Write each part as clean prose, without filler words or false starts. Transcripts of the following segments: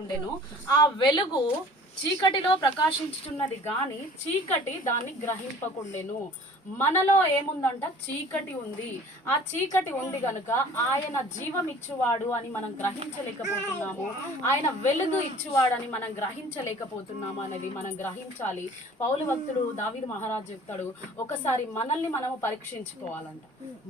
ఉండెను. ఆ వెలుగు చీకటిలో ప్రకాశించుచున్నది గాని చీకటి దాన్ని గ్రహింపకుండెను. మనలో ఏముందంట? చీకటి ఉంది. ఆ చీకటి ఉంది గనుక ఆయన జీవం ఇచ్చువాడు అని మనం గ్రహించలేకపోతున్నాము. ఆయన వెలుగు ఇచ్చువాడని మనం గ్రహించలేకపోతున్నాము అనేది మనం గ్రహించాలి. పౌలు భక్తుడు దావీదు మహారాజు చెప్తాడు, ఒకసారి మనల్ని మనము పరీక్షించుకోవాలంట.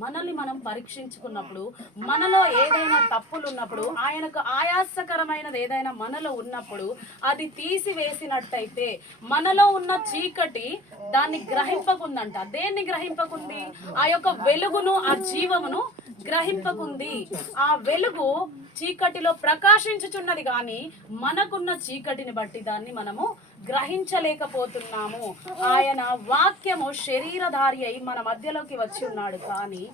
మనల్ని మనం పరీక్షించుకున్నప్పుడు మనలో ఏదైనా తప్పులు ఉన్నప్పుడు, ఆయనకు ఆయాసకరమైనది ఏదైనా మనలో ఉన్నప్పుడు అది తీసివేసినట్టయితే మనలో ఉన్న చీకటి దాన్ని గ్రహింపకుందంట. దేన్ని గ్రహింపకుంది? ఆ యొక్క వెలుగును, ఆ జీవమును గ్రహింపకుంది. ఆ వెలుగు చీకటిలో ప్రకాశించుచున్నది కానీ మనకున్న చీకటిని బట్టి దాన్ని మనము గ్రహించలేకపోతున్నాము. ఆయన వాక్యము శరీరధారి అయి మన మధ్యలోకి వచ్చి ఉన్నాడు కానీ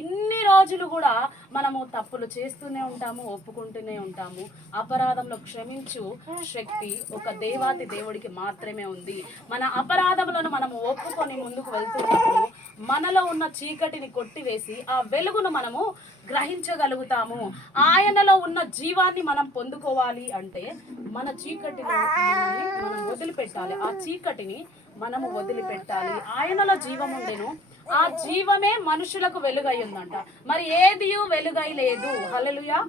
ఇన్ని రోజులు కూడా మనము తప్పులు చేస్తూనే ఉంటాము, ఒప్పుకుంటూనే ఉంటాము. అపరాధంలో క్షమించు శక్తి ఒక దేవాతి దేవుడికి మాత్రమే ఉంది. మన అపరాధములను మనము ఒప్పుకొని ముందుకు వెళ్తున్నప్పుడు మనలో ఉన్న చీకటిని కొట్టివేసి ఆ వెలుగును మనము గ్రహించగలుగుతాము. ఆయనలో ఉన్న జీవాన్ని మనం పొందుకోవాలి అంటే మన చీకటిని మనం వదిలిపెట్టాలి. ఆ చీకటిని మనము వదిలిపెట్టాలి. ఆయనలో జీవం ఉండెను, ఆ జీవమే మనుషులకు వెలుగై ఉందంట. మరి ఏది వెలుగై లేదు. హల్లెలూయా.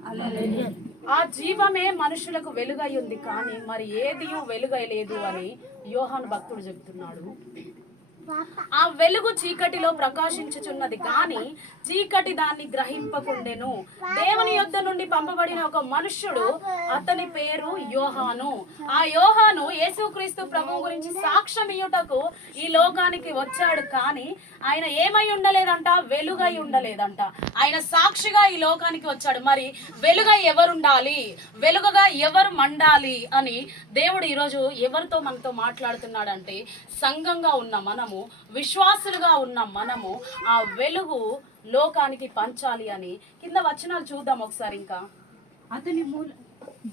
ఆ జీవమే మనుషులకు వెలుగై ఉంది కానీ మరి ఏది వెలుగై లేదు అని యోహాను భక్తుడు చెప్తున్నాడు. ఆ వెలుగు చీకటిలో ప్రకాశించుచున్నది కానీ చీకటి దాన్ని గ్రహింపకుండెను. దేవుని యొద్ద నుండి పంపబడిన ఒక మనుష్యుడు, అతని పేరు యోహాను. ఆ యోహాను యేసుక్రీస్తు ప్రభువు గురించి సాక్ష్యం ఇయ్యుటకు ఈ లోకానికి వచ్చాడు కానీ ఆయన ఏమై ఉండలేదంట? వెలుగై ఉండలేదంట. ఆయన సాక్షిగా ఈ లోకానికి వచ్చాడు. మరి వెలుగై ఎవరుండాలి, వెలుగుగా ఎవరు మండాలి అని దేవుడు ఈరోజు ఎవరితో మనతో మాట్లాడుతున్నాడంటే, సంఘంగా ఉన్న మనము, విశ్వాసులుగా ఉన్న మనము ఆ వెలుగు లోకానికి పంచాలి అని. కింద వచనాలు చూద్దాం ఒకసారి. ఇంకా అతని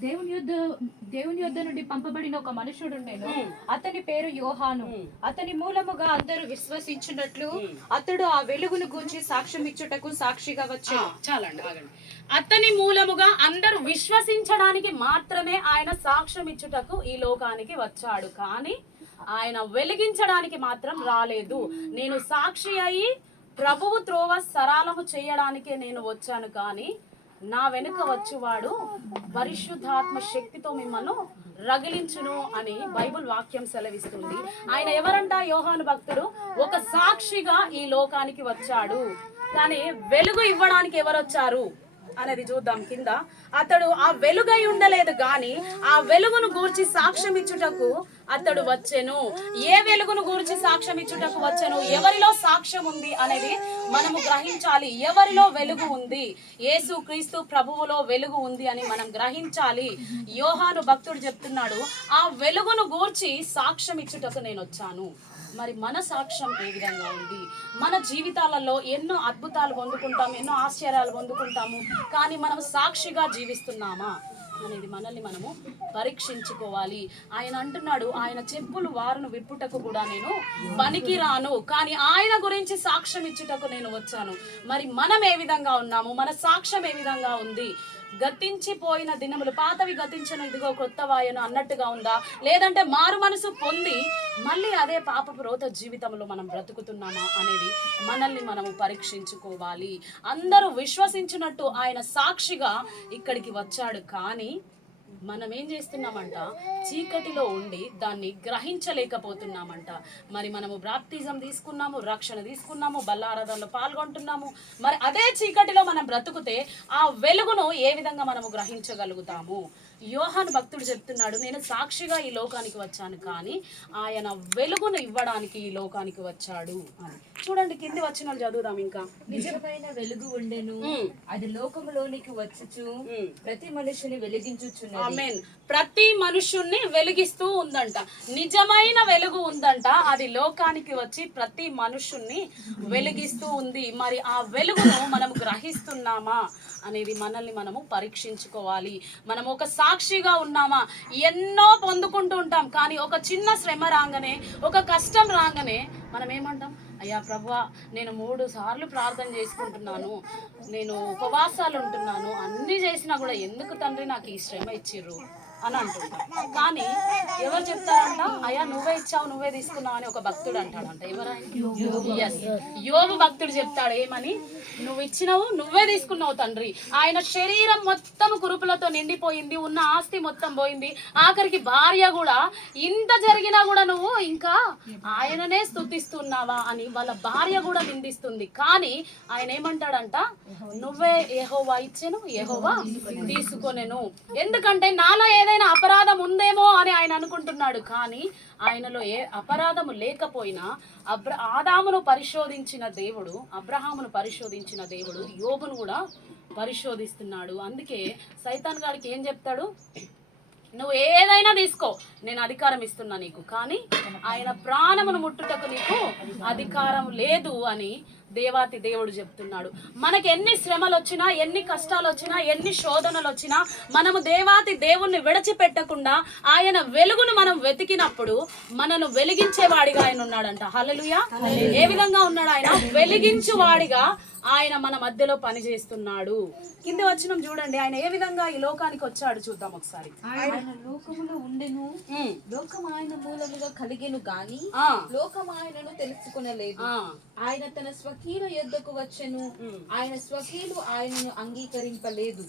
దేవుని యొద్ద నుండి పంపబడిన ఒక మనుషుడు ఉండెను. అతని పేరు యోహాను. అతని మూలముగా అందరూ విశ్వసించినట్లు అతడు ఆ వెలుగును గూర్చి సాక్ష్యం ఇచ్చుటకు సాక్షిగా వచ్చాడు. చాలండి, ఆగండి. అతని మూలముగా అందరూ విశ్వసించడానికి మాత్రమే ఆయన సాక్ష్యం ఇచ్చుటకు ఈ లోకానికి వచ్చాడు కానీ ఆయన వెలిగించడానికి మాత్రం రాలేదు. నేను సాక్షి అయి ప్రభువు త్రోవ సరళము చేయడానికే నేను వచ్చాను కానీ నా వెనుక వచ్చేవాడు పరిశుద్ధాత్మ శక్తితో మిమ్మల్ని రగిలించును అని బైబిల్ వాక్యం సెలవిస్తుంది. ఆయన ఎవరంట? యోహాను భక్తుడు ఒక సాక్షిగా ఈ లోకానికి వచ్చాడు కానీ వెలుగు ఇవ్వడానికి ఎవరు వచ్చారు అనేది చూద్దాం. కింద అతడు ఆ వెలుగై ఉండలేదు గాని ఆ వెలుగును గూర్చి సాక్ష్యం ఇచ్చుటకు అతడు వచ్చెను. ఏ వెలుగును గూర్చి సాక్ష్యం ఇచ్చుటకు వచ్చెను? ఎవరిలో సాక్ష్యం ఉంది అనేది మనము గ్రహించాలి. ఎవరిలో వెలుగు ఉంది? యేసు క్రీస్తు ప్రభువులో వెలుగు ఉంది అని మనం గ్రహించాలి. యోహాను భక్తుడు చెప్తున్నాడు, ఆ వెలుగును గూర్చి సాక్ష్యం ఇచ్చుటకు నేను వచ్చాను. మరి మన సాక్ష్యం ఏ విధంగా ఉంది? మన జీవితాలలో ఎన్నో అద్భుతాలు పొందుకుంటాము, ఎన్నో ఆశ్చర్యాలు పొందుకుంటాము కానీ మనం సాక్షిగా జీవిస్తున్నామా అనేది మనల్ని మనము పరీక్షించుకోవాలి. ఆయన అంటున్నాడు, ఆయన చెప్పులు వారును విప్పుటకు కూడా నేను పనికిరాను కానీ ఆయన గురించి సాక్ష్యం ఇచ్చుటకు నేను వచ్చాను. మరి మనం ఏ విధంగా ఉన్నాము? మన సాక్ష్యం ఏ విధంగా ఉంది? గతించిపోయిన దినములు పాతవి గతించను, ఇదిగో క్రొత్తవాయను అన్నట్టుగా ఉందా? లేదంటే మారు మనసు పొంది మళ్ళీ అదే పాపపు రోత జీవితంలో మనం బ్రతుకుతున్నామా అనేది మనల్ని మనము పరీక్షించుకోవాలి. అందరూ విశ్వసించినట్టు ఆయన సాక్షిగా ఇక్కడికి వచ్చాడు కానీ మనం ఏం చేస్తున్నామంట? చీకటిలో ఉండి దాన్ని గ్రహించలేకపోతున్నామంట. మరి మనము బాప్తిజం తీసుకున్నాము, రక్షణ తీసుకున్నాము, బల్లారాధనలో పాల్గొంటున్నాము. మరి అదే చీకటిలో మనం బ్రతుకుతే ఆ వెలుగును ఏ విధంగా మనము గ్రహించగలుగుతాము? యోహాను భక్తుడు చెప్తున్నాడు, నేను సాక్షిగా ఈ లోకానికి వచ్చాను కానీ ఆయన వెలుగును ఇవ్వడానికి ఈ లోకానికి వచ్చాడు అని. చూడండి, కింది వచ్చిన చదువుదాం. ఇంకా నిజమైన వెలుగు ఉండెను, అది లోకములోనికి వచ్చుచు ప్రతి మనిషిని వెలిగించుచున్నది. ఆమేన్. ప్రతి మనుషుణ్ణి వెలిగిస్తూ ఉందంట. నిజమైన వెలుగు ఉందంట, అది లోకానికి వచ్చి ప్రతి మనుషుణ్ణి వెలిగిస్తూ ఉంది. మరి ఆ వెలుగును మనం గ్రహిస్తున్నామా అనేది మనల్ని మనము పరీక్షించుకోవాలి. మనం ఒక సాక్షిగా ఉన్నామా? ఎన్నో పొందుకుంటూ ఉంటాం కానీ ఒక చిన్న శ్రమ రాగానే, ఒక కష్టం రాగానే మనం ఏమంటాం? అయ్యా ప్రభువా, నేను 3 సార్లు ప్రార్థన చేసుకుంటున్నాను, నేను ఉపవాసాలు ఉంటున్నాను, అన్నీ చేసినా కూడా ఎందుకు తండ్రి నాకు ఈ శ్రమ ఇచ్చిర్రు అని అంటుంటాం. కానీ ఎవరు చెప్తారంట, అయ్యా నువ్వే ఇచ్చావు నువ్వే తీసుకున్నావు అని ఒక భక్తుడు అంటాడంట. ఎవరైనా యోబు భక్తుడు చెప్తాడు ఏమని, నువ్వు ఇచ్చినావు నువ్వే తీసుకున్నావు తండ్రి. ఆయన శరీరం మొత్తం కురుపులతో నిండిపోయింది, ఉన్న ఆస్తి మొత్తం పోయింది, ఆఖరికి భార్య కూడా, ఇంత జరిగినా కూడా నువ్వు ఇంకా ఆయననే స్తుతిస్తున్నావా అని వాళ్ళ భార్య కూడా నిందిస్తుంది. కానీ ఆయన ఏమంటాడంట, నువ్వే యెహోవా ఇచ్చెను యెహోవా తీసుకొనెను. ఎందుకంటే నాలో ఏదైనా అపరాధం ఉందేమో అని ఆయన అనుకుంటున్నాడు. కానీ ఆయనలో ఏ అపరాధము లేకపోయినా ఆదామును పరిశోధించిన దేవుడు, అబ్రహామును పరిశోధించిన దేవుడు యోబును కూడా పరిశోధిస్తున్నాడు. అందుకే సైతాన్ గాడికి ఏం చెప్తాడు, నువ్వు ఏదైనా తీసుకో నేను అధికారం ఇస్తున్నా నీకు, కానీ ఆయన ప్రాణమును ముట్టుటకు నీకు అధికారం లేదు అని దేవాతి దేవుడు చెప్తున్నాడు. మనకి ఎన్ని శ్రమలు వచ్చినా, ఎన్ని కష్టాలు వచ్చినా, ఎన్ని శోధనలు వచ్చినా మనము దేవాతి దేవుణ్ణి విడిచిపెట్టకుండా ఆయన వెలుగును మనం వెతికినప్పుడు మనను వెలిగించేవాడిగా ఆయన ఉన్నాడంట. హల్లెలూయా. ఏ విధంగా ఉన్నాడు ఆయన? వెలిగించువాడిగా ఆయన మన మధ్యలో పని చేస్తున్నాడు. కింద వచనం చూడండి, ఆయన ఏ విధంగా ఈ లోకానికి వచ్చాడు చూద్దాం ఒకసారి. ఆయన లోకములో ఉండెను, లోకం ఆయన మూలముగా కలిగెను గాని లోకం ఆయనను తెలుసుకొనలేదు. ఆయన తన స్వకీయుల యొద్దకు వచ్చెను, ఆయన స్వకీయులు ఆయనను అంగీకరింపలేదు.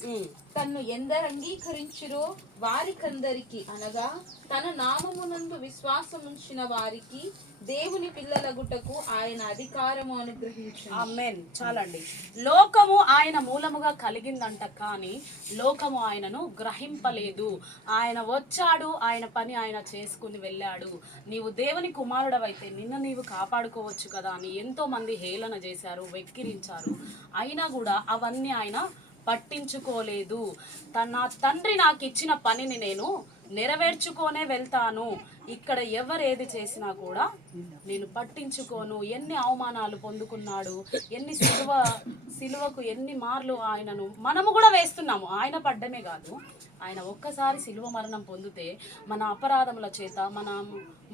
తన్ను ఎందరు అంగీకరించురో వారికందరికి, అనగా తన నామమునందు విశ్వాసముంచిన వారికి దేవుని పిల్లలగుటకు ఆయన అధికారము అనుగ్రహించాడు. ఆమేన్. చాలండి. లోకము ఆయన మూలముగా కలిగిందంట, కానీ లోకము ఆయనను గ్రహింపలేదు. ఆయన వచ్చాడు, ఆయన పని ఆయన చేసుకుని వెళ్ళాడు. నీవు దేవుని కుమారుడవైతే నిన్ను నీవు కాపాడుకోవచ్చు కదా అని ఎంతో మంది హేళన చేశారు, వెక్కిరించారు. అయినా కూడా అవన్నీ ఆయన పట్టించుకోలేదు. నా తండ్రి నాకు ఇచ్చిన పనిని నేను నెరవేర్చుకోనే వెళ్తాను, ఇక్కడ ఎవరు ఏది చేసినా కూడా నేను పట్టించుకోను. ఎన్ని అవమానాలు పొందుకున్నాడు, ఎన్ని సిలువకు ఎన్ని మార్లు ఆయనను మనము కూడా వేస్తున్నాము. ఆయన పడ్డమే కాదు, ఆయన ఒక్కసారి సిలువ మరణం పొందితే మన అపరాధముల చేత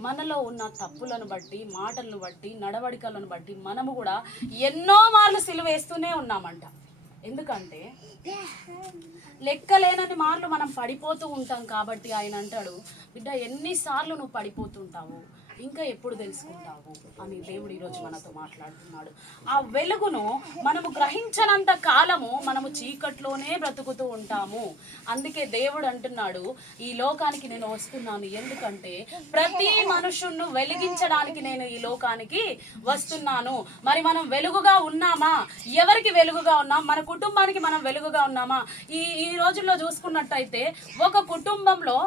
మనలో ఉన్న తప్పులను బట్టి, మాటలను బట్టి, నడవడికలను బట్టి మనము కూడా ఎన్నో మార్లు సిలువ వేస్తూనే ఉన్నామంట. ఎందుకంటే లెక్కలేనని మార్లు మనం పడిపోతూ ఉంటాం. కాబట్టి ఆయన అంటాడు, బిడ్డ ఎన్నిసార్లు నువ్వు పడిపోతుంటావు, ఇంకా ఎప్పుడు తెలుసుకుంటావు అని దేవుడు ఈరోజు మనతో మాట్లాడుతున్నాడు. ఆ వెలుగును మనము గ్రహించనంత కాలము మనము చీకట్లోనే బ్రతుకుతూ ఉంటాము. అందుకే దేవుడు అంటున్నాడు, ఈ లోకానికి నేను వస్తున్నాను, ఎందుకంటే ప్రతి మనుషులను వెలిగించడానికి నేను ఈ లోకానికి వస్తున్నాను. మరి మనం వెలుగుగా ఉన్నామా? ఎవరికి వెలుగుగా ఉన్నాం? మన కుటుంబానికి మనం వెలుగుగా ఉన్నామా? ఈ రోజుల్లో చూసుకున్నట్టయితే ఒక కుటుంబంలో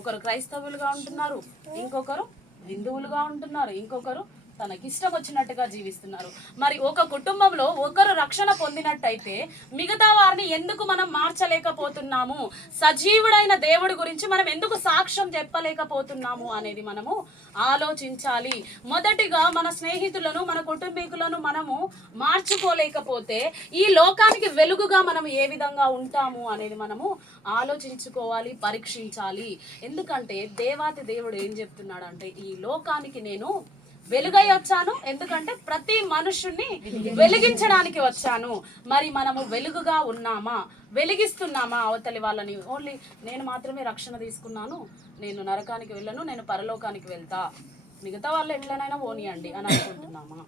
ఒకరు క్రైస్తవులుగా ఉంటున్నారు, ఇంకొకరు హిందువులుగా ఉంటున్నారు, ఇంకొకరు తనకిష్టం వచ్చినట్టుగా జీవిస్తున్నారు. మరి ఒక కుటుంబంలో ఒకరు రక్షణ పొందినట్టయితే మిగతా వారిని ఎందుకు మనం మార్చలేకపోతున్నాము? సజీవుడైన దేవుడి గురించి మనం ఎందుకు సాక్ష్యం చెప్పలేకపోతున్నాము అనేది మనము ఆలోచించాలి. మొదటిగా మన స్నేహితులను, మన కుటుంబీకులను మనము మార్చుకోలేకపోతే ఈ లోకానికి వెలుగుగా మనం ఏ విధంగా ఉంటాము అనేది మనము ఆలోచించుకోవాలి, పరీక్షించాలి. ఎందుకంటే దేవాతి దేవుడు ఏం చెప్తున్నాడంటే, ఈ లోకానికి నేను వెలుగై వచ్చాను, ఎందుకంటే ప్రతి మనుషుణ్ణి వెలిగించడానికి వచ్చాను. మరి మనము వెలుగుగా ఉన్నామా? వెలిగిస్తున్నామా అవతలి వాళ్ళని? ఓన్లీ నేను మాత్రమే రక్షణ తీసుకున్నాను, నేను నరకానికి వెళ్ళను, నేను పరలోకానికి వెళ్తా, మిగతా వాళ్ళు ఎట్లనైనా పోనీయండి అని అనుకుంటున్నామా?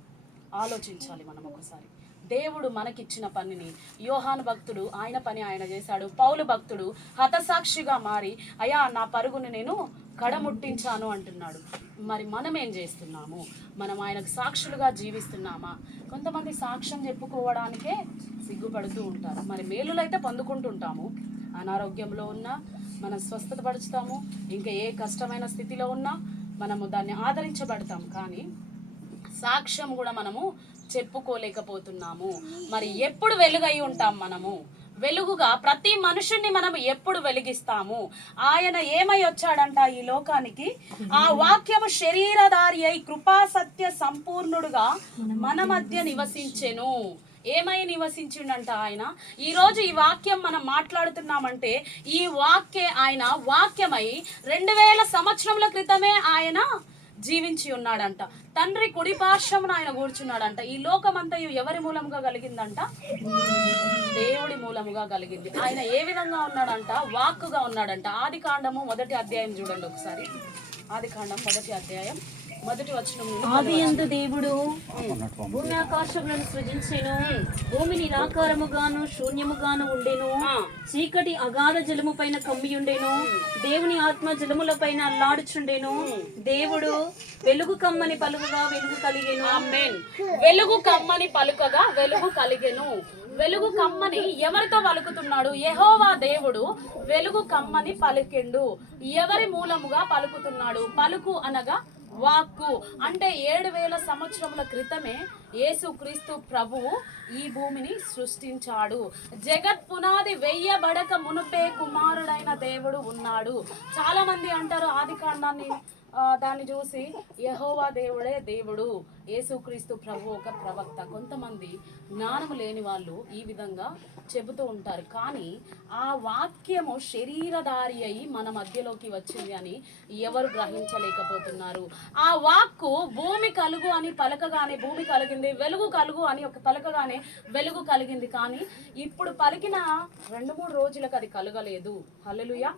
ఆలోచించాలి మనం ఒకసారి. దేవుడు మనకిచ్చిన పనిని, యోహాను భక్తుడు ఆయన పని ఆయన చేశాడు. పౌలు భక్తుడు హతసాక్షిగా మారి, అయ్యా నా పరుగుని నేను కడముట్టించాను అంటున్నాడు. మరి మనం ఏం చేస్తున్నాము? మనం ఆయనకు సాక్షులుగా జీవిస్తున్నామా? కొంతమంది సాక్ష్యం చెప్పుకోవడానికే సిగ్గుపడుతూ ఉంటారు. మరి మేలులైతే పొందుకుంటుంటాము, అనారోగ్యంలో ఉన్నా మనం స్వస్థత పరుచుతాము, ఇంకా ఏ కష్టమైన స్థితిలో ఉన్నా మనము దాన్ని ఆదరించబడతాం. కానీ సాక్ష్యం కూడా మనము చెప్పుకోలేకపోతున్నాము. మరి ఎప్పుడు వెలుగై ఉంటాం మనము? వెలుగుగా ప్రతి మనుషుణ్ణి మనం ఎప్పుడు వెలిగిస్తాము? ఆయన ఏమై వచ్చాడంట ఈ లోకానికి? ఆ వాక్యము శరీరధారి అయి కృపా సత్య సంపూర్ణుడుగా మన మధ్య నివసించెను. ఏమై నివసించిండంట ఆయన? ఈ రోజు ఈ వాక్యం మనం మాట్లాడుతున్నామంటే ఈ ఆయన వాక్యమై 2000 సంవత్సరముల క్రితమే ఆయన జీవించి ఉన్నాడంట. తండ్రి కుడి పార్శ్వమున ఆయన కూర్చున్నాడంట. ఈ లోకమంతయు ఎవరి మూలముగా కలిగిందంట? దేవుడి మూలముగా కలిగింది. ఆయన ఏ విధంగా ఉన్నాడంట? వాక్కుగా ఉన్నాడంట. ఆదికాండము 1వ అధ్యాయం చూడండి ఒకసారి. ఆదికాండం 1వ అధ్యాయం 1వ వచనం. ఆదియందు దేవుడు భూమి ఆకాశములను సృజించెను. భూమి నిరాకారముగాను శూన్యముగాను ఉండెను. చీకటి అగాధ జలము పైన కమ్మియుండెను. దేవుని ఆత్మ జలముల పైన అల్లాడుచుండెను. దేవుడు వెలుగు కమ్మని పలుకగా వెలుగు కలిగెను. ఆమేన్. వెలుగు కమ్మని పలుకగా వెలుగు కలిగెను. వెలుగు కమ్మని ఎవరితో పలుకుతున్నాడు? యెహోవా దేవుడు వెలుగు కమ్మని పలికిండు. ఎవరి మూలముగా పలుకుతున్నాడు? పలుకు అనగా వాక్కు. అంటే 7000 సంవత్సరముల క్రితమే యేసుక్రీస్తు ప్రభువు ఈ భూమిని సృష్టించాడు. జగత్ పునాది వెయ్యబడక మునుపే కుమారుడైన దేవుడు ఉన్నాడు. చాలా మంది అంటారు ఆదికాండాన్ని దాన్ని చూసి యెహోవా దేవుడే దేవుడు, యేసుక్రీస్తు ప్రభు ఒక ప్రవక్త. కొంతమంది జ్ఞానము లేని వాళ్ళు ఈ విధంగా చెబుతూ ఉంటారు. కానీ ఆ వాక్యము శరీరధారి అయి మన మధ్యలోకి వచ్చింది అని ఎవరు గ్రహించలేకపోతున్నారు. ఆ వాక్కు భూమి కలుగు అని పలకగానే భూమి కలిగింది, వెలుగు కలుగు అని ఒక పలకగానే వెలుగు కలిగింది. కానీ ఇప్పుడు పలికిన 2-3 రోజులకు అది కలగలేదు. హల్లెలూయా.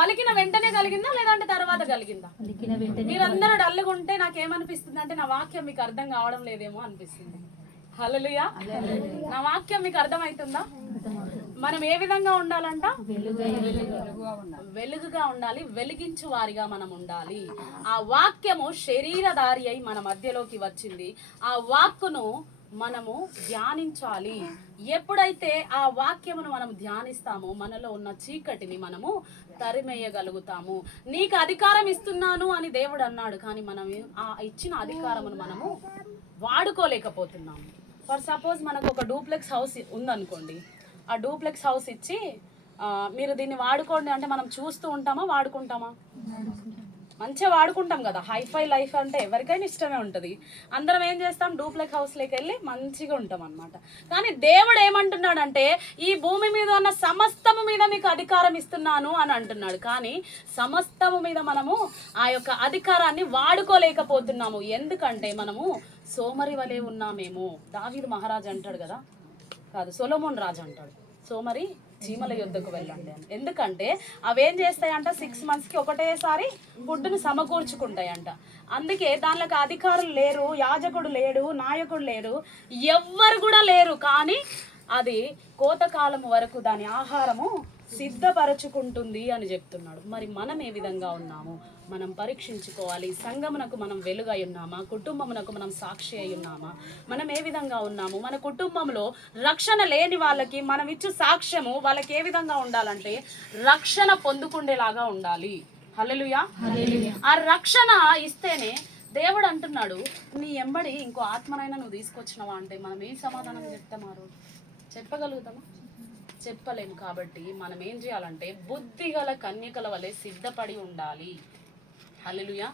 పలికిన వెంటనే కలిగిందా లేదంటే తర్వాత కలిగిందా? మీరందరూ డల్లుగా ఉంటే నాకేమనిపిస్తుంది అంటే నా వాక్యం మీకు అర్థం కావడం లేదేమో అనిపిస్తుంది. హల్లెలూయా. నా వాక్యం మీకు అర్థమవుతుందా? మనం ఏ విధంగా ఉండాలంట? వెలుగుగా ఉండాలి, వెలిగించు వారిగా మనం ఉండాలి. ఆ వాక్యము శరీరధారి అయి మన మధ్యలోకి వచ్చింది. ఆ వాక్కును మనము ధ్యానించాలి. ఎప్పుడైతే ఆ వాక్యమును మనం ధ్యానిస్తామో మనలో ఉన్న చీకటిని మనము తరిమేయగలుగుతాము. నీకు అధికారం ఇస్తున్నాను అని దేవుడు అన్నాడు, కానీ మనం ఆ ఇచ్చిన అధికారమును మనము వాడుకోలేకపోతున్నాము. ఫర్ సపోజ్ మనకు ఒక డూప్లెక్స్ హౌస్ ఉందనుకోండి. ఆ డూప్లెక్స్ హౌస్ ఇచ్చి మీరు దీన్ని వాడుకోండి అంటే మనం చూస్తూ ఉంటామా, వాడుకుంటామా? మంచిగా వాడుకుంటాం కదా. హైఫై లైఫ్ అంటే ఎవరికైనా ఇష్టమే ఉంటుంది. అందరం ఏం చేస్తాం? డూప్లెక్స్ హౌస్లోకి వెళ్ళి మంచిగా ఉంటాం అనమాట. కానీ దేవుడు ఏమంటున్నాడంటే ఈ భూమి మీద ఉన్న సమస్తము మీద మీకు అధికారం ఇస్తున్నాను అని అంటున్నాడు. కానీ సమస్తము మీద మనము ఆ యొక్క అధికారాన్ని వాడుకోలేకపోతున్నాము. ఎందుకంటే మనము సోమరి వలె ఉన్నామేమో. దావీదు మహారాజు అంటాడు కదా, కాదు సొలొమోన్ రాజు అంటాడు, సోమరి చీమల యుద్ధకు వెళ్ళండి అని. ఎందుకంటే అవేం చేస్తాయంట? 6 monthsకి ఒకటేసారి ఫుడ్ను సమకూర్చుకుంటాయంట. అందుకే దానిలోకి అధికారులు లేరు, యాజకుడు లేడు, నాయకుడు లేరు, ఎవ్వరు కూడా లేరు. కానీ అది కోతకాలం వరకు దాని ఆహారము సిద్ధపరచుకుంటుంది అని చెప్తున్నాడు. మరి మనం ఏ విధంగా ఉన్నాము? మనం పరీక్షించుకోవాలి. సంఘమునకు మనం వెలుగై ఉన్నామా? కుటుంబమునకు మనం సాక్షి అయి ఉన్నామా? మనం ఏ విధంగా ఉన్నాము? మన కుటుంబంలో రక్షణ లేని వాళ్ళకి మనం ఇచ్చే సాక్ష్యము వాళ్ళకి ఏ విధంగా ఉండాలంటే రక్షణ పొందుకుండేలాగా ఉండాలి. హల్లెలూయా. ఆ రక్షణ ఇస్తేనే దేవుడు అంటున్నాడు నీ ఎంబడి ఇంకో ఆత్మనైనా నువ్వు తీసుకొచ్చినవా అంటే మనం ఏం సమాధానం చెప్తాం? ఆ రోజు చెప్పగలుగుతామా? చెప్పలేము. కాబట్టి మనం ఏం చేయాలంటే బుద్ధిగల కన్యకల వలె సిద్ధపడి ఉండాలి. హల్లెలూయా.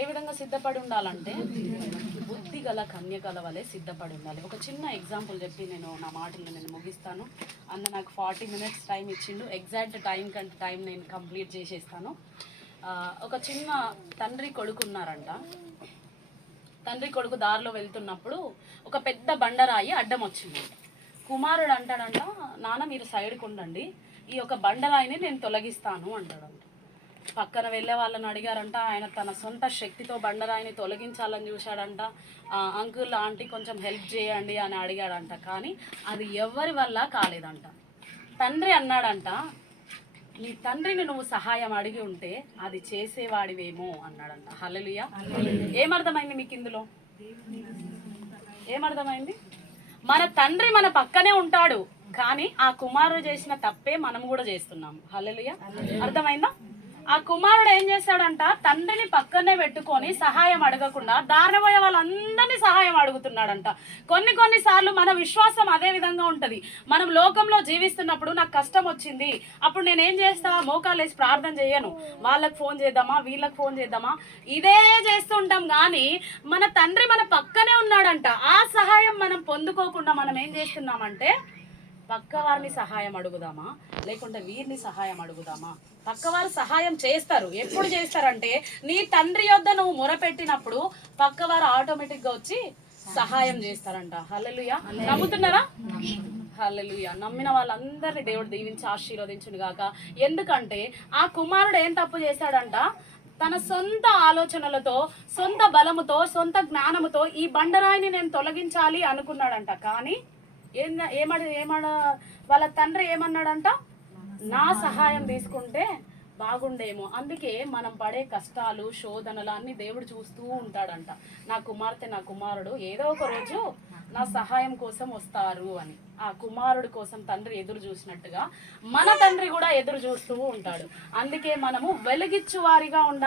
ఏ విధంగా సిద్ధపడి ఉండాలంటే బుద్ధిగల కన్యకల వలె సిద్ధపడి ఉండాలి. ఒక చిన్న ఎగ్జాంపుల్ చెప్పి నేను నా మాటలు నేను ముగిస్తాను. అన్న నాకు 40 minutes టైం ఇచ్చిండు. ఎగ్జాక్ట్ టైం నేను కంప్లీట్ చేసేస్తాను. ఒక చిన్న తండ్రి కొడుకు ఉన్నారంట. తండ్రి కొడుకు దారిలో వెళ్తున్నప్పుడు ఒక పెద్ద బండరాయి అడ్డం వచ్చింది. కుమారుడు అంటాడంట, నాన్న మీరు సైడ్కి ఉండండి, ఈ యొక్క బండరాయిని నేను తొలగిస్తాను అంటాడంట. పక్కన వెళ్ళే వాళ్ళని అడిగారంట. ఆయన తన సొంత శక్తితో బండరాయిని తొలగించాలని చూశాడంట. అంకుల్ ఆంటీ కొంచెం హెల్ప్ చేయండి అని అడిగాడంట. కానీ అది ఎవరి వల్ల కాలేదంట. తండ్రి అన్నాడంట, నీ తండ్రిని నువ్వు సహాయం అడిగి ఉంటే అది చేసేవాడివేమో అన్నాడంట. హల్లెలూయా. ఏమర్థమైంది మీకు ఇందులో? ఏమర్థమైంది? మన తండ్రి మన పక్కనే ఉంటాడు, కానీ ఆ కుమారుడు చేసిన తప్పే మనం కూడా చేస్తున్నాము. హల్లెలూయా. అర్థమైందా? ఆ కుమారుడు ఏం చేశాడంట? తండ్రిని పక్కనే పెట్టుకొని సహాయం అడగకుండా దారిన పోయే వాళ్ళందరినీ సహాయం అడుగుతున్నాడంట. కొన్నిసార్లు మన విశ్వాసం అదే విధంగా ఉంటుంది. మనం లోకంలో జీవిస్తున్నప్పుడు నాకు కష్టం వచ్చింది, అప్పుడు నేనేం చేస్తా? మోకాలు వేసి ప్రార్థన చేయను. వాళ్ళకి ఫోన్ చేద్దామా, వీళ్ళకి ఫోన్ చేద్దామా, ఇదే చేస్తుంటాం. కానీ మన తండ్రి మన పక్కనే ఉన్నాడంట. ఆ సహాయం మనం పొందుకోకుండా మనం ఏం చేస్తున్నామంటే పక్కవారిని సహాయం అడుగుదామా లేకుంటే వీరిని సహాయం అడుగుదామా? పక్కవారు సహాయం చేస్తారు. ఎప్పుడు చేస్తారంటే నీ తండ్రి యొద్ద నువ్వు మొరపెట్టినప్పుడు పక్కవారు ఆటోమేటిక్ గా వచ్చి సహాయం చేస్తారంట. హల్లెలూయా. నమ్ముతున్నారా? హల్లెలూయా. నమ్మిన వాళ్ళందరినీ దేవుడు దీవించి ఆశీర్వదించును గాక. ఎందుకంటే ఆ కుమారుడు ఏం తప్పు చేశాడంట? తన సొంత ఆలోచనలతో, సొంత బలముతో, సొంత జ్ఞానముతో ఈ బండరాయిని నేను తొలగించాలి అనుకున్నాడంట. కానీ వాళ్ళ తండ్రి ఏమన్నాడంట? నా సహాయం తీసుకుంటే బాగుండేమో. అందుకే మనం పడే కష్టాలు, శోధనలు అన్ని దేవుడు చూస్తూ ఉంటాడంట. నా కుమార్తె, నా కుమారుడు ఏదో ఒక రోజు నా సహాయం కోసం వస్తారు అని. ఆ కుమారుడు కోసం తండ్రి ఎదురు చూసినట్టుగా మన తండ్రి కూడా ఎదురు చూస్తూ ఉంటాడు. అందుకే మనము వెలుగిచ్చు వారిగా ఉండాలి.